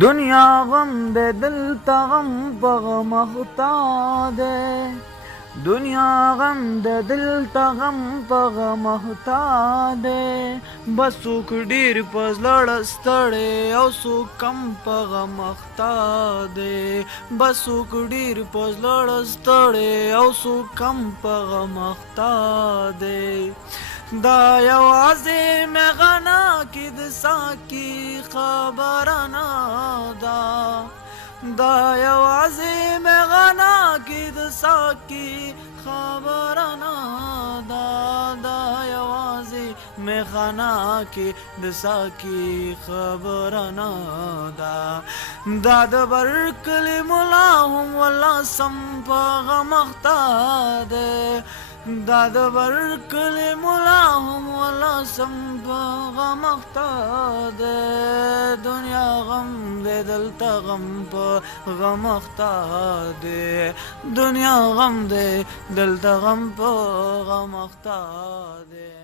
دنیا غم دے دل تا غم پا غم اختا دے دنیا غم دے دل تا غم پا غم اختا دے بس څوک ډیر په زړه ستړی او څوک کم په غم اختا دے بس څوک ډیر په زړه ستړی او څوک کم په غم اختا دے دا یوازې مغنا کې د ساکی خبره نه ده دا یوازې مغنا کې د ساکی خبره نه ده دا یوازې مغنا کې د ساکی خبره نه ده دا د برکلي ملا هم والله سم په غم اخته ده دا د برکلي ملا هم والله سم په غم اخته ده دنیا غم دې دلته غم په غم اخته ده دنیا غم دې دلته غم په غم اخته ده